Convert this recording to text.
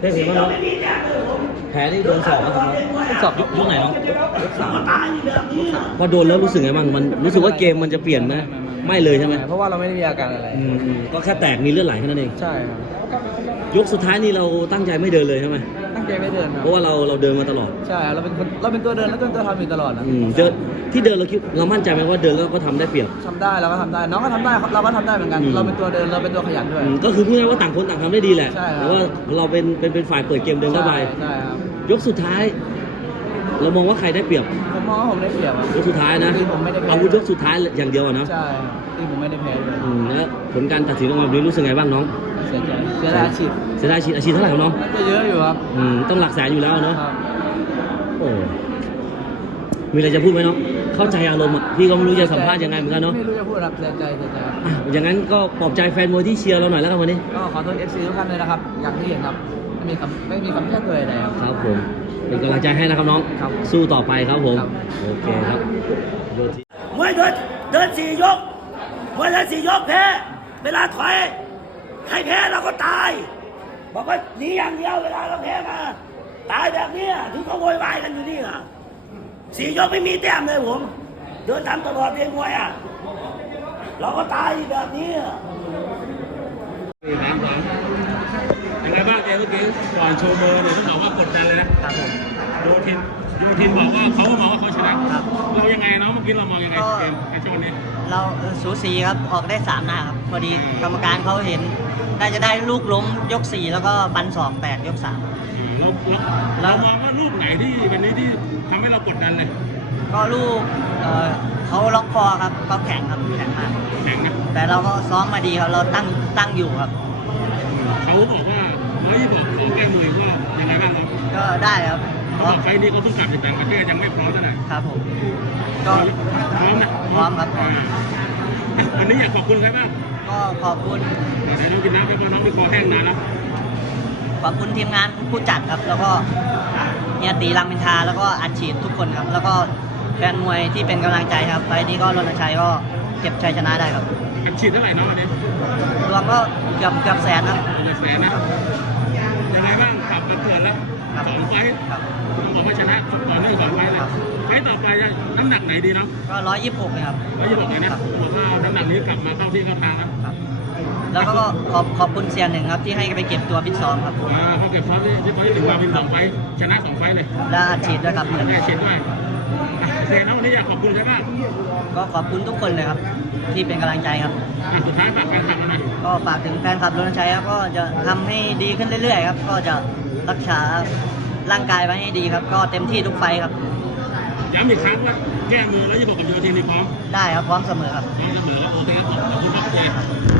เห็นว่าน้องแผลนี่โดนสอบนะสอบยุ่งไหนน้องพอโดนแล้วรู้สึกไงมันมัน รู้สึกว่าเกมมันจะเปลี่ยนไหมไม่เลยใช่ไหมเพราะว่าเราไม่ได้มีอาการอะไรก็แค่แตกมีเลือดไหลแค่นั้นเอง ใช่ครับ ยกสุดท้ายนี่เราตั้งใจไม่เดินเลยใช่ไหมจไม่เดินเพราะว่าเราเราเดินมาตลอด ใช่ เราเป็นเราเป็นตัวเดินแล้วก็ตัวทำอยู่ตลอดนะอืมที่เดินเราคิดเรามั่นใจไหมว่าเดินแล้วก็ทำได้เปรียบทำได้เราก็ทำได้น้องก็ทำได้เราก็ทำได้เหมือนกันเราเป็นตัวเดินเราเป็นตัวขยันด้วยก็คือพูดง่ายว่าต่างคนต่างทำได้ดีแหละใช่ครว่าเราเป็นเป็นเป็นฝ่ายเปิดเกมเดินเข้าไปใช่ครับยกสุดท้าย เรามองว่าใครได้เปรียบผมมองผมได้เปรียบยกสุดท้ายนะที่ผมไม่ได้เอาคุณยกสุดท้ายอย่างเดียวนะใช่ที่ผมไม่ได้แพ้เลยแล้วผลการตัดสินออกมาดีรู้สึกไงบ้างน้องเสียดายอาชีพเสียดายอาชีพอาชีพเท่าไหร่ครับน้องก็เยอะอยู่ครับ อืม ต้องหลักแสนอยู่แล้วเนาะโอ้มีอะไรจะพูดไหมเนาะเข้าใจอารมณ์อ่ะพี่ก็ไม่รู้จะสัมภาษณ์ยังไงเหมือนกันเนาะ ไม่รู้จะพูดอะไรับใจใจใจครใจอย่างนั้นก็ปลอบใจแฟนมวยที่เชียร์เราหน่อยแล้วกันวันนี้ ก็ขอโทษเอฟซีทุกท่านเลยนะครับ อย่างที่เห็นครับ ไม่มีคำไม่มีคำแช่นเลยใดครับ ครับผม เป็นกำลังใจให้นะครับน้อง สู้ต่อไปครับผม โอเคครับมวเดินเดินสี่ยกมวยเดินสี่ยกแพ้เวลาถอยให้แพ้เราก็ตาย บอกว่าหนีอย่างเดียวเวลาเราแพ้มา ตายแบบนี้ถึงเขาโวยวายกันอยู่นี่อ่ะสี่ยกไม่มีแต้มเลยผม เดินทำตลอดเรียนมวยอ่ะ เราก็ตายแบบนี้่อนโชว์เบอร์เนี่ยต้องบอกว่ากดดันเลยนะครับผมดูทินดูทินบอกว่าเขาก็มองว่าเขาชนะครับเรายังไงเนาะเมื่อกี้เรามองยังไงในช่วงนี้ เราสูสีครับ ออกได้สา3นาครับพอดีกรรมการเขาเห็นได้จะได้ลูกล้มยกสี่แล้วก็ปันส2 8ยก3แล้วแล้วมองว่าลูกไหนที่เป็นนี้ที่ทำให้เรากดดันเลย ก็ลูกเขาล็อกคอครับเขาแข็งครับแข็งมาก แข็งนะ แต่เราก็ซ้อมมาดีครับเราตั้งตั้งอยู่ครับเขาบอกว่าไม่บอกก็ได้ครับเขาบอกนี่เขาต้องกลับจากต่างประเทศยังไม่พร้อมเท่าไหร่ ครับผม ก็พร้อมนะพร้อมครับวันนี้อยากขอบคุณใครบ้าง ก็ขอบคุณเดีต้องกินน้ำไปก่อนน้องมีคอแห้งนานแล้วขอบคุณทีมงานผู้จัดครับ แล้วก็เนียตีรังมินทาแล้วก็อัญชีทุกคนครับ แล้วก็แฟนมวยที่เป็นกำลังใจครับ ไปนี้ก็รณชัยก็เก็บชัยชนะได้ครับอัญชีเท่าไหร่น้องวันนี้ รวมก็เกือบเกือบแสนนะเกือบแสนนะยังไงบ้างขับกระเกิดแล้วสองไฟต์ผมชนะต่อเนื่องสองไฟเลยไฟต่อไปจะน้ำหนักไหนดีเนาะ ก็ร้อยยี่สิบหกครับร้อยยี่สิบหกเลยนะผมว่าน้ำหนักนี้กลับมาเข้าที่เข้าทางแล้วก็ขอบขอบคุณเซียนหนึ่งครับที่ให้ไปเก็บตัวพิซซ้อมครับอ่าเขาเก็บพร้อมที่พร้อมที่ถึงวันสองไฟชนะสองไฟเลยแล้วอาชีพด้วยครับเหมือนชีพด้วยเซียนน้องนี่ยขอบคุณใช่ไหมก็ขอบคุณทุกคนเลยครับที่เป็นกํลังใจครับสุดท้ายก็ฝากถึงแฟนคับรุ่นชัครับก็จะทํให้ดีขึ้นเรื่อยๆครับก็จะักษา ร่างกายไว้ให้ดีครับ ก็เต็มที่ทุกไฟครับ ย้ำอีกครั้งว่าแก้มือแล้วจะบอกกับยูทีมพร้อม ได้ครับ พร้อมเสมอครับ พร้อมเสมอแล้วโอเคครับขอบคุณมากเลยครับ